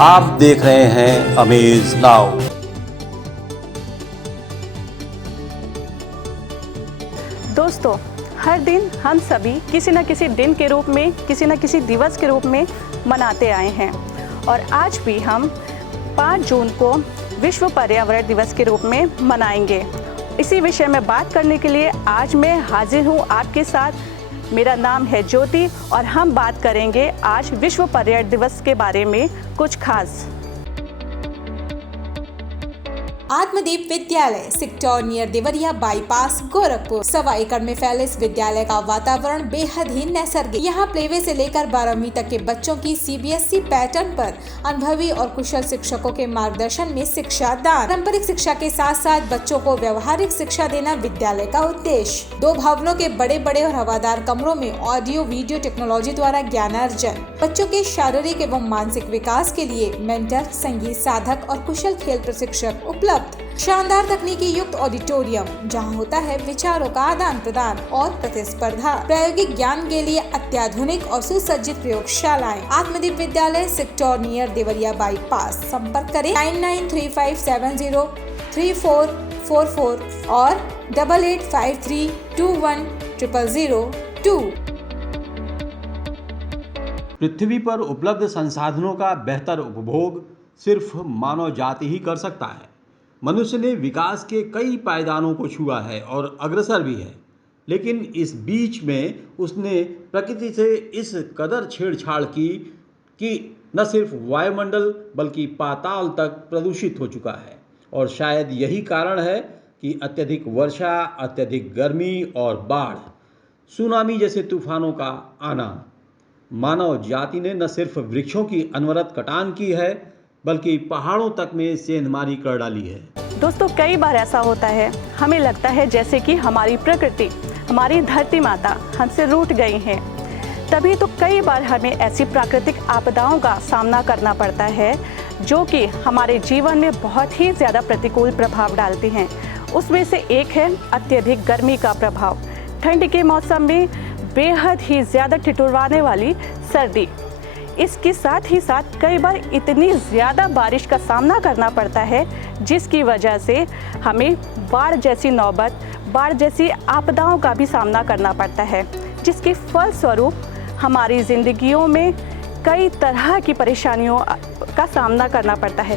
आप देख रहे हैं अमेज नाउ। दोस्तों, हर दिन हम सभी किसी न किसी दिन के रूप में, किसी न किसी दिवस के रूप में मनाते आए हैं और आज भी हम 5 जून को विश्व पर्यावरण दिवस के रूप में मनाएंगे। इसी विषय में बात करने के लिए आज मैं हाजिर हूँ आपके साथ। मेरा नाम है ज्योति और हम बात करेंगे आज विश्व पर्यावरण दिवस के बारे में कुछ खास। आत्मदीप विद्यालय sector near Deoria bypass Gorakhpur. 1.25 एकड़ में फैले इस विद्यालय का वातावरण बेहद ही नैसर्गिक। यहाँ प्लेवे से लेकर 12वीं तक के बच्चों की CBSE पैटर्न पर अनुभवी और कुशल शिक्षकों के मार्गदर्शन में शिक्षा दान। पारंपरिक शिक्षा के साथ साथ बच्चों को व्यवहारिक शिक्षा देना विद्यालय का उद्देश्य। 2 भवनों के बड़े बड़े और हवादार कमरों में ऑडियो वीडियो टेक्नोलॉजी द्वारा ज्ञानार्जन। बच्चों के शारीरिक एवं मानसिक विकास के लिए मेंटर, संगीत साधक और कुशल खेल प्रशिक्षक उपलब्ध। शानदार तकनीकी युक्त ऑडिटोरियम जहां होता है विचारों का आदान प्रदान और प्रतिस्पर्धा। प्रायोगिक ज्ञान के लिए अत्याधुनिक और सुसज्जित प्रयोगशालाएं। आत्मदीप विद्यालय सेक्टर नियर देवरिया बाईपास। संपर्क करें 9935703444 और 8853210002। पृथ्वी पर उपलब्ध संसाधनों का बेहतर उपभोग सिर्फ मानव जाति ही कर सकता है। मनुष्य ने विकास के कई पायदानों को छुआ है और अग्रसर भी है, लेकिन इस बीच में उसने प्रकृति से इस कदर छेड़छाड़ की कि न सिर्फ वायुमंडल बल्कि पाताल तक प्रदूषित हो चुका है। और शायद यही कारण है कि अत्यधिक वर्षा, अत्यधिक गर्मी और बाढ़, सुनामी जैसे तूफानों का आना। मानव जाति ने न सिर्फ वृक्षों की अनवरत कटान की है बल्कि पहाड़ों तक में सेंधमारी कर डाली है। दोस्तों, कई बार ऐसा होता है, हमें लगता है जैसे कि हमारी प्रकृति, हमारी धरती माता हमसे रूठ गई हैं। तभी तो कई बार हमें ऐसी प्राकृतिक आपदाओं का सामना करना पड़ता है जो कि हमारे जीवन में बहुत ही ज़्यादा प्रतिकूल प्रभाव डालती हैं। उसमें से एक है अत्यधिक गर्मी का प्रभाव, ठंड के मौसम में बेहद ही ज़्यादा ठिठुरवाने वाली सर्दी। इसके साथ ही साथ कई बार इतनी ज़्यादा बारिश का सामना करना पड़ता है जिसकी वजह से हमें बाढ़ जैसी नौबत, बाढ़ जैसी आपदाओं का भी सामना करना पड़ता है, जिसके फलस्वरूप हमारी ज़िंदगियों में कई तरह की परेशानियों का सामना करना पड़ता है।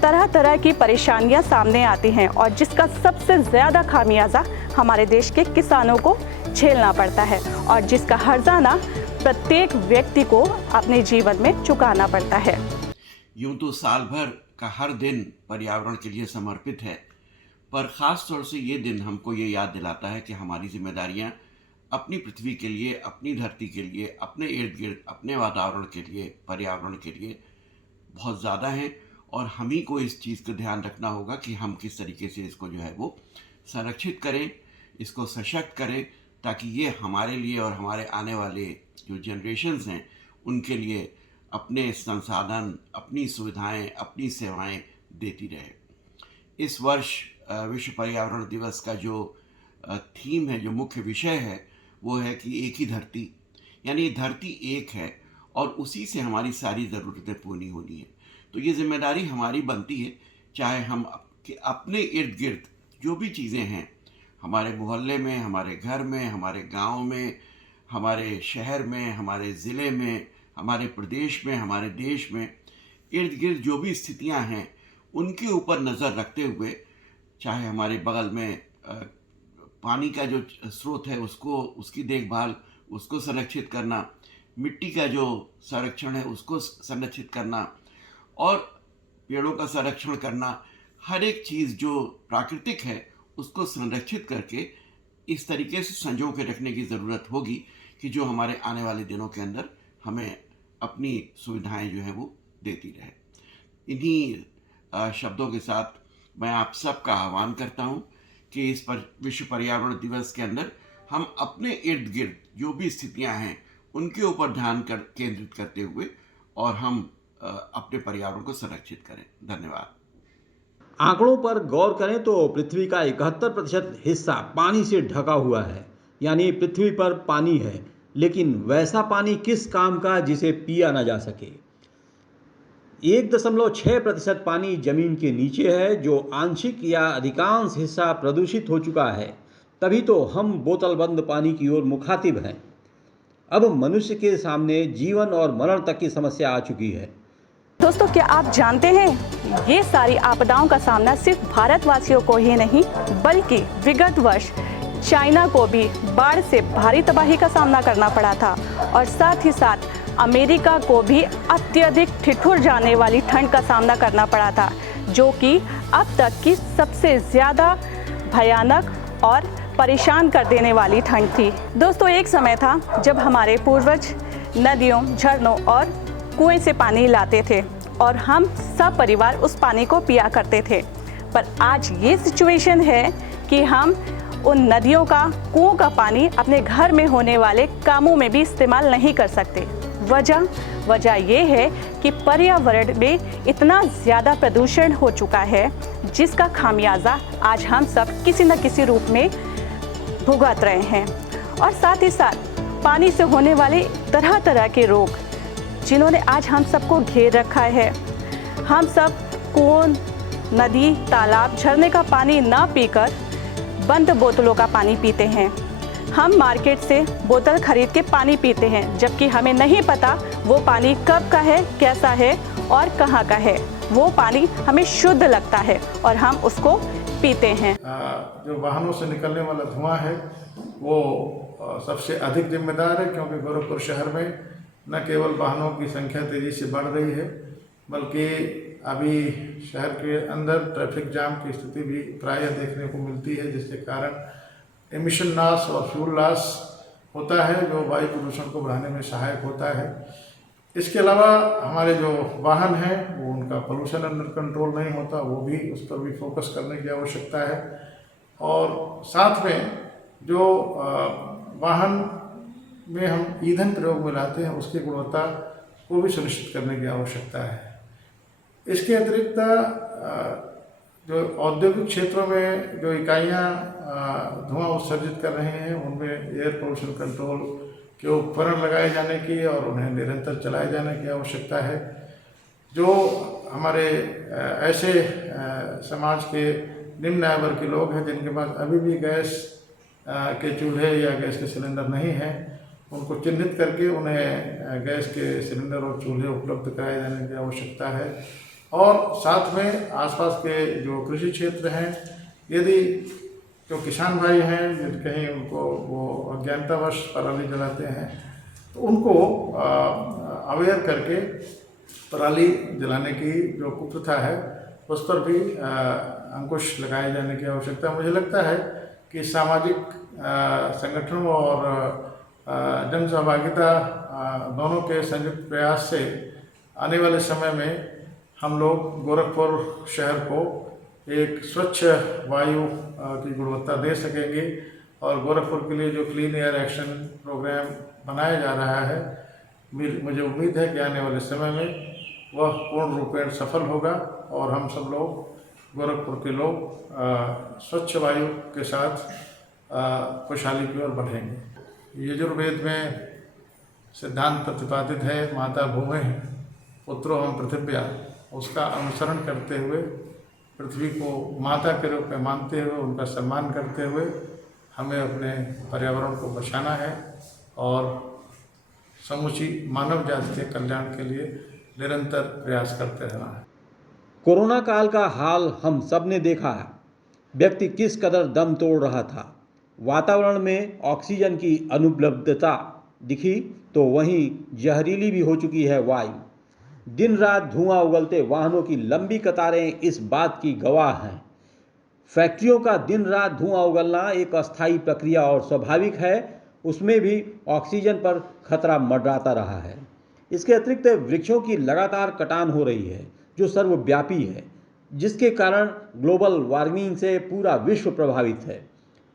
तरह तरह की परेशानियां सामने आती हैं और जिसका सबसे ज़्यादा खामियाजा हमारे देश के किसानों को झेलना पड़ता है और जिसका हर्जाना प्रत्येक व्यक्ति को अपने जीवन में चुकाना पड़ता है। यूं तो साल भर का हर दिन पर्यावरण के लिए समर्पित है, पर ख़ास तौर से ये दिन हमको ये याद दिलाता है कि हमारी जिम्मेदारियां अपनी पृथ्वी के लिए, अपनी धरती के लिए, अपने इर्द गिर्द, अपने वातावरण के लिए, पर्यावरण के लिए बहुत ज़्यादा हैं और हम ही को इस चीज़ का ध्यान रखना होगा कि हम किस तरीके से इसको जो है वो संरक्षित करें, इसको सशक्त करें, ताकि ये हमारे लिए और हमारे आने वाले जो जनरेशन्स हैं उनके लिए अपने संसाधन, अपनी सुविधाएं, अपनी सेवाएं देती रहे। इस वर्ष विश्व पर्यावरण दिवस का जो थीम है, जो मुख्य विषय है, वो है कि एक ही धरती, यानी धरती एक है और उसी से हमारी सारी ज़रूरतें पूरी होनी है। तो ये जिम्मेदारी हमारी बनती है, चाहे हम अपने इर्द गिर्द जो भी चीज़ें हैं, हमारे मोहल्ले में, हमारे घर में, हमारे गांव में, हमारे शहर में, हमारे ज़िले में, हमारे प्रदेश में, हमारे देश में, इर्द गिर्द जो भी स्थितियां हैं उनके ऊपर नज़र रखते हुए, चाहे हमारे बगल में पानी का जो स्रोत है उसकी देखभाल, उसको संरक्षित करना, मिट्टी का जो संरक्षण है उसको संरक्षित करना और पेड़ों का संरक्षण करना, हर एक चीज़ जो प्राकृतिक है उसको संरक्षित करके इस तरीके से संजो के रखने की ज़रूरत होगी कि जो हमारे आने वाले दिनों के अंदर हमें अपनी सुविधाएं जो है वो देती रहे। इन्हीं शब्दों के साथ मैं आप सबका आह्वान करता हूं कि इस पर विश्व पर्यावरण दिवस के अंदर हम अपने इर्द गिर्द जो भी स्थितियां हैं उनके ऊपर ध्यान केंद्रित करते हुए और हम अपने पर्यावरण को संरक्षित करें। धन्यवाद। आंकड़ों पर गौर करें तो पृथ्वी का 71% हिस्सा पानी से ढका हुआ है, यानी पृथ्वी पर पानी है। लेकिन वैसा पानी किस काम का जिसे पिया ना जा सके। 1.6% पानी जमीन के नीचे है, जो आंशिक या अधिकांश हिस्सा प्रदूषित हो चुका है। तभी तो हम बोतल बंद पानी की ओर मुखातिब हैं। अब मनुष्य के सामने जीवन और मरण तक की समस्या आ चुकी है। दोस्तों, क्या आप जानते हैं ये सारी आपदाओं का सामना सिर्फ भारतवासियों को ही नहीं बल्कि विगत वर्ष चाइना को भी बाढ़ से भारी तबाही का सामना करना पड़ा था और साथ ही साथ अमेरिका को भी अत्यधिक ठिठुर जाने वाली ठंड का सामना करना पड़ा था, जो कि अब तक की सबसे ज़्यादा भयानक और परेशान कर देने वाली ठंड थी। दोस्तों, एक समय था जब हमारे पूर्वज नदियों, झरनों और कुएं से पानी लाते थे और हम सब परिवार उस पानी को पिया करते थे। पर आज ये सिचुएशन है कि हम उन नदियों का, कुओं का पानी अपने घर में होने वाले कामों में भी इस्तेमाल नहीं कर सकते। वजह ये है कि पर्यावरण में इतना ज़्यादा प्रदूषण हो चुका है, जिसका खामियाजा आज हम सब किसी न किसी रूप में भुगत रहे हैं। और साथ ही साथ पानी से होने वाले तरह तरह के रोग जिन्होंने आज हम सबको घेर रखा है। हम सब कुओं, नदी, तालाब, झरने का पानी ना पीकर बंद बोतलों का पानी पीते हैं। हम मार्केट से बोतल खरीद के पानी पीते हैं, जबकि हमें नहीं पता वो पानी कब का है, कैसा है और कहाँ का है। वो पानी हमें शुद्ध लगता है और हम उसको पीते हैं। जो वाहनों से निकलने वाला धुआं है वो सबसे अधिक जिम्मेदार है, क्योंकि गोरखपुर शहर में न केवल वाहनों की संख्या तेज़ी से बढ़ रही है, बल्कि अभी शहर के अंदर ट्रैफिक जाम की स्थिति भी प्रायः देखने को मिलती है, जिसके कारण एमिशन लॉस और फ्यूल लॉस होता है, जो वायु प्रदूषण को बढ़ाने में सहायक होता है। इसके अलावा हमारे जो वाहन हैं वो उनका पोल्यूशन अंडर कंट्रोल नहीं होता, वो भी उस पर भी फोकस करने की आवश्यकता है। और साथ में जो वाहन में हम ईंधन प्रयोग में लाते हैं उसकी गुणवत्ता को भी सुनिश्चित करने की आवश्यकता है। इसके अतिरिक्त जो औद्योगिक क्षेत्रों में जो इकाइयाँ धुआं उत्सर्जित कर रहे हैं उनमें एयर पोल्यूशन कंट्रोल के उपकरण लगाए जाने की और उन्हें निरंतर चलाए जाने की आवश्यकता है। जो हमारे ऐसे समाज के निम्न आय वर्ग के लोग हैं जिनके पास अभी भी गैस के चूल्हे या गैस के सिलेंडर नहीं हैं, उनको चिन्हित करके उन्हें गैस के सिलेंडर और चूल्हे उपलब्ध कराए जाने की आवश्यकता है। और साथ में आसपास के जो कृषि क्षेत्र हैं, यदि जो किसान भाई हैं यदि कहीं उनको वो अज्ञानतावश पराली जलाते हैं तो उनको अवेयर करके पराली जलाने की जो कुप्रथा है उस पर भी अंकुश लगाए जाने की आवश्यकता। मुझे लगता है कि सामाजिक संगठनों और जन सहभागिता दोनों के संयुक्त प्रयास से आने वाले समय में हम लोग गोरखपुर शहर को एक स्वच्छ वायु की गुणवत्ता दे सकेंगे। और गोरखपुर के लिए जो क्लीन एयर एक्शन प्रोग्राम बनाया जा रहा है, मुझे उम्मीद है कि आने वाले समय में वह पूर्ण रूपेण सफल होगा और हम सब लोग गोरखपुर के लोग स्वच्छ वायु के साथ खुशहाली की ओर बढ़ेंगे। यजुर्वेद में सिद्धांत प्रतिपादित है, माता भूमि पुत्रो हम पृथिव्या, उसका अनुसरण करते हुए पृथ्वी को माता के रूप में मानते हुए उनका सम्मान करते हुए हमें अपने पर्यावरण को बचाना है और समूची मानव जाति के कल्याण के लिए निरंतर प्रयास करते रहना है। कोरोना काल का हाल हम सब ने देखा है। व्यक्ति किस कदर दम तोड़ रहा था। वातावरण में ऑक्सीजन की अनुपलब्धता दिखी तो वहीं जहरीली भी हो चुकी है वायु। दिन रात धुआं उगलते वाहनों की लंबी कतारें इस बात की गवाह हैं। फैक्ट्रियों का दिन रात धुआं उगलना एक अस्थायी प्रक्रिया और स्वाभाविक है, उसमें भी ऑक्सीजन पर खतरा मंडराता रहा है। इसके अतिरिक्त वृक्षों की लगातार कटान हो रही है जो सर्वव्यापी है, जिसके कारण ग्लोबल वार्मिंग से पूरा विश्व प्रभावित है।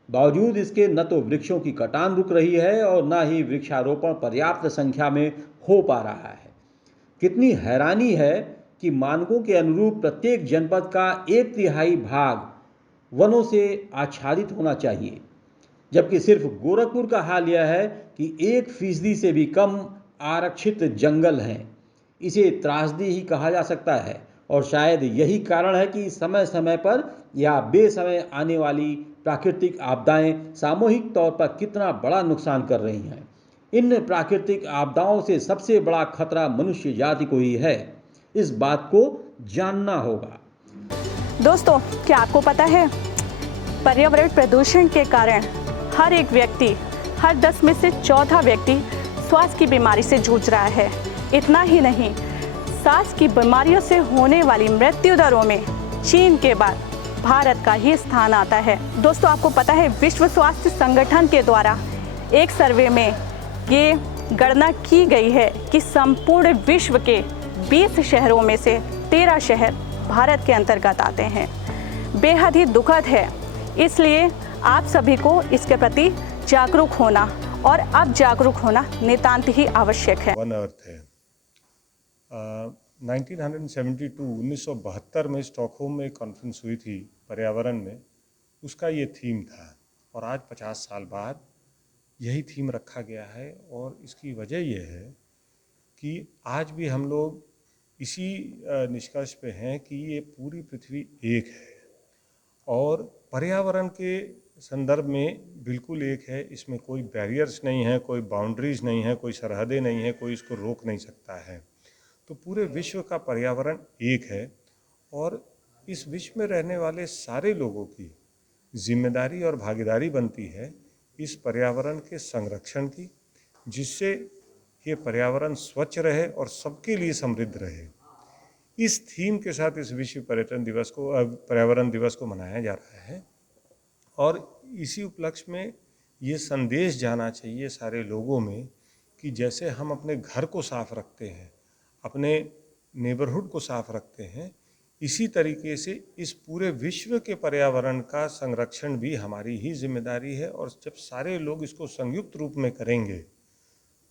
बावजूद इसके न तो वृक्षों की कटान रुक रही है और न ही वृक्षारोपण पर्याप्त संख्या में हो पा रहा है। कितनी हैरानी है कि मानकों के अनुरूप प्रत्येक जनपद का 1/3 भाग वनों से आच्छादित होना चाहिए, जबकि सिर्फ गोरखपुर का हाल यह है कि 1% से भी कम आरक्षित जंगल हैं। इसे त्रासदी ही कहा जा सकता है और शायद यही कारण है कि समय समय पर या बेसमय आने वाली प्राकृतिक आपदाएं सामूहिक तौर पर कितना बड़ा नुकसान कर रही हैं। इन प्राकृतिक आपदाओं से सबसे बड़ा खतरा मनुष्य जाति को ही है। इस बात को जानना होगा। दोस्तों, क्या आपको पता है पर्यावरण प्रदूषण के कारण हर एक व्यक्ति, हर 10 में से 14 व्यक्ति श्वास की बीमारी से जूझ रहा है। इतना ही नहीं, सांस की बीमारियों से होने वाली मृत्यु दरों में चीन के बाद भारत का ही स्थान आता है। दोस्तों, आपको पता है विश्व स्वास्थ्य संगठन के द्वारा एक सर्वे में ये गणना की गई है कि संपूर्ण विश्व के 20 शहरों में से 13 शहर भारत के अंतर्गत आते हैं। बेहद ही दुखद है, इसलिए आप सभी को इसके प्रति जागरूक होना और अब जागरूक होना नितांत ही आवश्यक है। वन अर्थ है। 1972 में स्टॉकहोम में एक कॉन्फ्रेंस हुई थी पर्यावरण में, उसका ये थीम था और आज 50 साल बाद यही थीम रखा गया है। और इसकी वजह यह है कि आज भी हम लोग इसी निष्कर्ष पे हैं कि ये पूरी पृथ्वी एक है और पर्यावरण के संदर्भ में बिल्कुल एक है। इसमें कोई बैरियर्स नहीं है, कोई बाउंड्रीज नहीं है, कोई सरहदें नहीं है, कोई इसको रोक नहीं सकता है। तो पूरे विश्व का पर्यावरण एक है और इस विश्व में रहने वाले सारे लोगों की जिम्मेदारी और भागीदारी बनती है इस पर्यावरण के संरक्षण की, जिससे ये पर्यावरण स्वच्छ रहे और सबके लिए समृद्ध रहे। इस थीम के साथ इस विश्व पर्यावरण दिवस को मनाया जा रहा है और इसी उपलक्ष्य में ये संदेश जाना चाहिए सारे लोगों में कि जैसे हम अपने घर को साफ रखते हैं, अपने नेबरहुड को साफ रखते हैं, इसी तरीके से इस पूरे विश्व के पर्यावरण का संरक्षण भी हमारी ही जिम्मेदारी है। और जब सारे लोग इसको संयुक्त रूप में करेंगे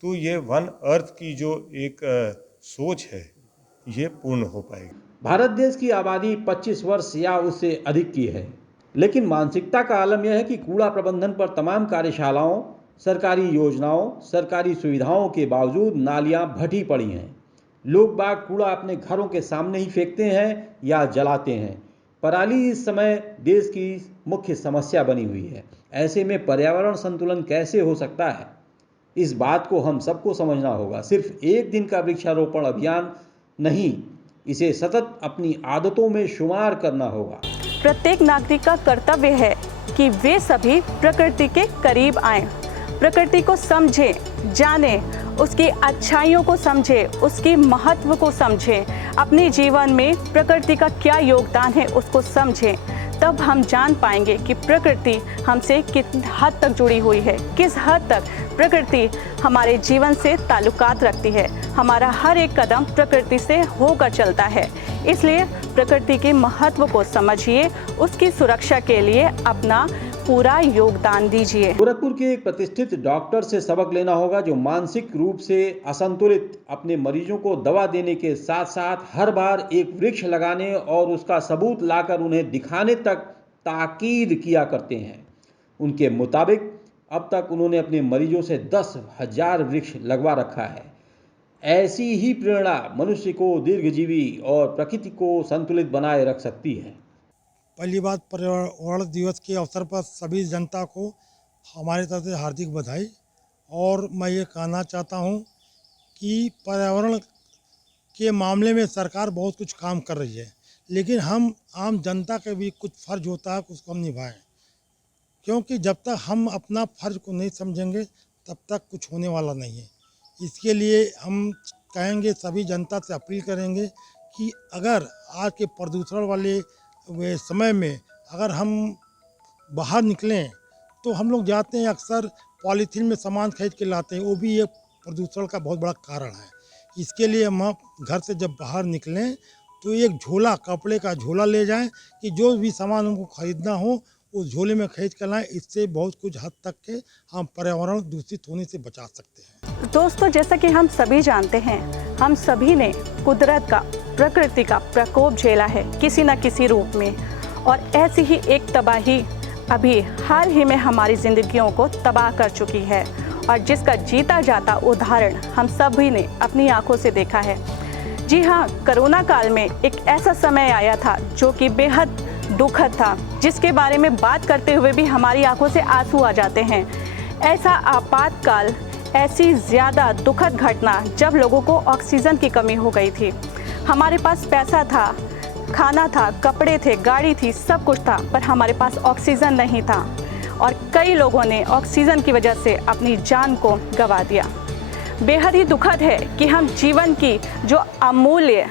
तो ये वन अर्थ की जो एक सोच है ये पूर्ण हो पाएगी। भारत देश की आबादी 25 वर्ष या उससे अधिक की है, लेकिन मानसिकता का आलम यह है कि कूड़ा प्रबंधन पर तमाम कार्यशालाओं, सरकारी योजनाओं, सरकारी सुविधाओं के बावजूद नालियां भटी पड़ी हैं। लोग बाग कूड़ा अपने घरों के सामने ही फेंकते हैं या जलाते हैं। पराली इस समय देश की मुख्य समस्या बनी हुई है। ऐसे में पर्यावरण संतुलन कैसे हो सकता है, इस बात को हम सबको समझना होगा। सिर्फ एक दिन का वृक्षारोपण अभियान नहीं, इसे सतत अपनी आदतों में शुमार करना होगा। प्रत्येक नागरिक का कर्तव्य है कि वे सभी प्रकृति के करीब आएं, प्रकृति को समझें, जानें, उसकी अच्छाइयों को समझें, उसकी महत्व को समझें, अपने जीवन में प्रकृति का क्या योगदान है उसको समझें। तब हम जान पाएंगे कि प्रकृति हमसे किस हद तक जुड़ी हुई है, किस हद तक प्रकृति हमारे जीवन से ताल्लुकात रखती है। हमारा हर एक कदम प्रकृति से होकर चलता है, इसलिए प्रकृति के महत्व को समझिए, उसकी सुरक्षा के लिए अपना पूरा योगदान दीजिए। गोरखपुर के एक प्रतिष्ठित डॉक्टर से सबक लेना होगा जो मानसिक रूप से असंतुलित अपने मरीजों को दवा देने के साथ साथ हर बार एक वृक्ष लगाने और उसका सबूत लाकर उन्हें दिखाने तक ताकीद किया करते हैं। उनके मुताबिक अब तक उन्होंने अपने मरीजों से 10,000 वृक्ष लगवा रखा है। ऐसी ही प्रेरणा मनुष्य को दीर्घजीवी और प्रकृति को संतुलित बनाए रख सकती है। पहली बात, पर्यावरण दिवस के अवसर पर सभी जनता को हमारी तरफ से हार्दिक बधाई। और मैं ये कहना चाहता हूँ कि पर्यावरण के मामले में सरकार बहुत कुछ काम कर रही है, लेकिन हम आम जनता का भी कुछ फ़र्ज होता है कि उसको हम निभाएं, क्योंकि जब तक हम अपना फ़र्ज को नहीं समझेंगे तब तक कुछ होने वाला नहीं है। इसके लिए हम कहेंगे, सभी जनता से अपील करेंगे कि अगर आज के प्रदूषण वाले वे समय में अगर हम बाहर निकलें तो हम लोग जाते हैं अक्सर पॉलीथीन में सामान खरीद के लाते हैं, वो भी एक प्रदूषण का बहुत बड़ा कारण है। इसके लिए हम घर से जब बाहर निकलें तो एक झोला, कपड़े का झोला ले जाएं कि जो भी सामान हमको खरीदना हो उस झोले में खरीद कर लाएं। इससे बहुत कुछ हद तक के हम पर्यावरण दूषित होने से बचा सकते हैं। दोस्तों, जैसा कि हम सभी जानते हैं, हम सभी ने कुदरत का, प्रकृति का प्रकोप झेला है किसी न किसी रूप में, और ऐसी ही एक तबाही अभी हाल ही में हमारी ज़िंदगियों को तबाह कर चुकी है और जिसका जीता जाता उदाहरण हम सभी ने अपनी आंखों से देखा है। जी हाँ, कोरोना काल में एक ऐसा समय आया था जो कि बेहद दुखद था, जिसके बारे में बात करते हुए भी हमारी आंखों से आंसू आ जाते हैं। ऐसा आपातकाल, ऐसी ज़्यादा दुखद घटना जब लोगों को ऑक्सीजन की कमी हो गई थी। हमारे पास पैसा था, खाना था, कपड़े थे, गाड़ी थी, सब कुछ था, पर हमारे पास ऑक्सीजन नहीं था और कई लोगों ने ऑक्सीजन की वजह से अपनी जान को गंवा दिया। बेहद ही दुखद है कि हम जीवन की जो अमूल्य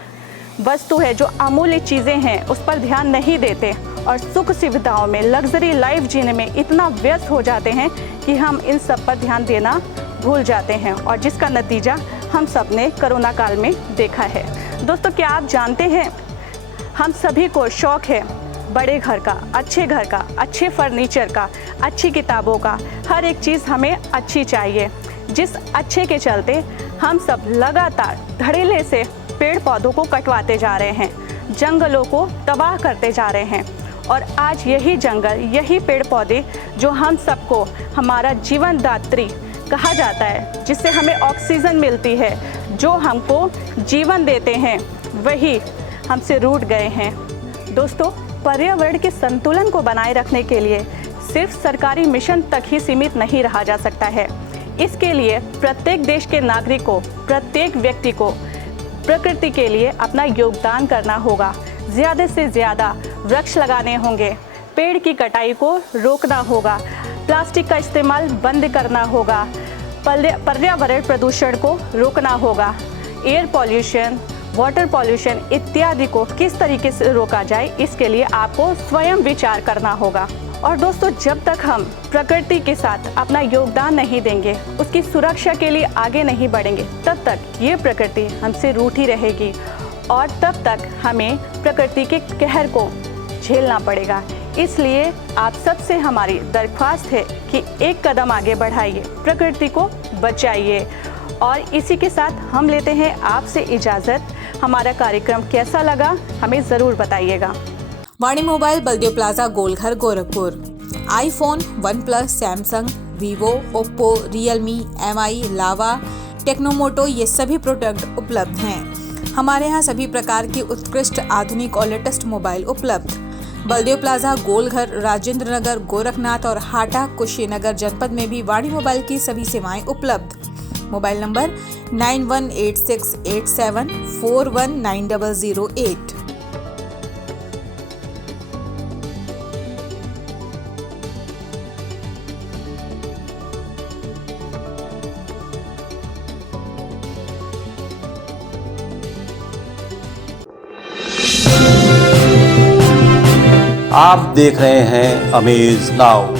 वस्तु है, जो अमूल्य चीज़ें हैं, उस पर ध्यान नहीं देते और सुख सुविधाओं में, लग्जरी लाइफ जीने में इतना व्यस्त हो जाते हैं कि हम इन सब पर ध्यान देना भूल जाते हैं और जिसका नतीजा हम सब ने कोरोना काल में देखा है। दोस्तों, क्या आप जानते हैं, हम सभी को शौक़ है बड़े घर का, अच्छे फर्नीचर का, अच्छी किताबों का, हर एक चीज़ हमें अच्छी चाहिए। जिस अच्छे के चलते हम सब लगातार धड़ल्ले से पेड़ पौधों को कटवाते जा रहे हैं, जंगलों को तबाह करते जा रहे हैं और आज यही जंगल, यही पेड़ पौधे जो हम सबको हमारा जीवनदात्री कहा जाता है, जिससे हमें ऑक्सीजन मिलती है, जो हमको जीवन देते हैं, वही हमसे रूठ गए हैं। दोस्तों, पर्यावरण के संतुलन को बनाए रखने के लिए सिर्फ सरकारी मिशन तक ही सीमित नहीं रहा जा सकता है। इसके लिए प्रत्येक देश के नागरिक को, प्रत्येक व्यक्ति को प्रकृति के लिए अपना योगदान करना होगा। ज़्यादा से ज़्यादा वृक्ष लगाने होंगे, पेड़ की कटाई को रोकना होगा, प्लास्टिक का इस्तेमाल बंद करना होगा, पर्यावरण प्रदूषण को रोकना होगा, एयर पॉल्यूशन, वाटर पॉल्यूशन इत्यादि को किस तरीके से रोका जाए, इसके लिए आपको स्वयं विचार करना होगा। और दोस्तों, जब तक हम प्रकृति के साथ अपना योगदान नहीं देंगे, उसकी सुरक्षा के लिए आगे नहीं बढ़ेंगे, तब तक ये प्रकृति हमसे रूठी रहेगी और तब तक हमें प्रकृति के कहर को झेलना पड़ेगा। इसलिए आप सबसे हमारी दरख्वास्त है कि एक कदम आगे बढ़ाइए, प्रकृति को बचाइए। और इसी के साथ हम लेते हैं आपसे इजाज़त। हमारा कार्यक्रम कैसा लगा हमें ज़रूर बताइएगा। Vani mobile, Baldev plaza, Golghar, Gorakhpur. IPhone, OnePlus, Samsung, Vivo, Oppo, Realme, MI, Lava, Tecno Moto, ये सभी प्रोडक्ट उपलब्ध हैं। हमारे यहाँ सभी प्रकार की उत्कृष्ट, आधुनिक और लेटेस्ट मोबाइल उपलब्ध। बलदेव प्लाजा, गोलघर, राजेंद्र नगर, गोरखनाथ और हाटा, कुशीनगर जनपद में भी वाणी मोबाइल की सभी सेवाएं उपलब्ध। Mobile number 918687419008। आप देख रहे हैं अमेज नाउ।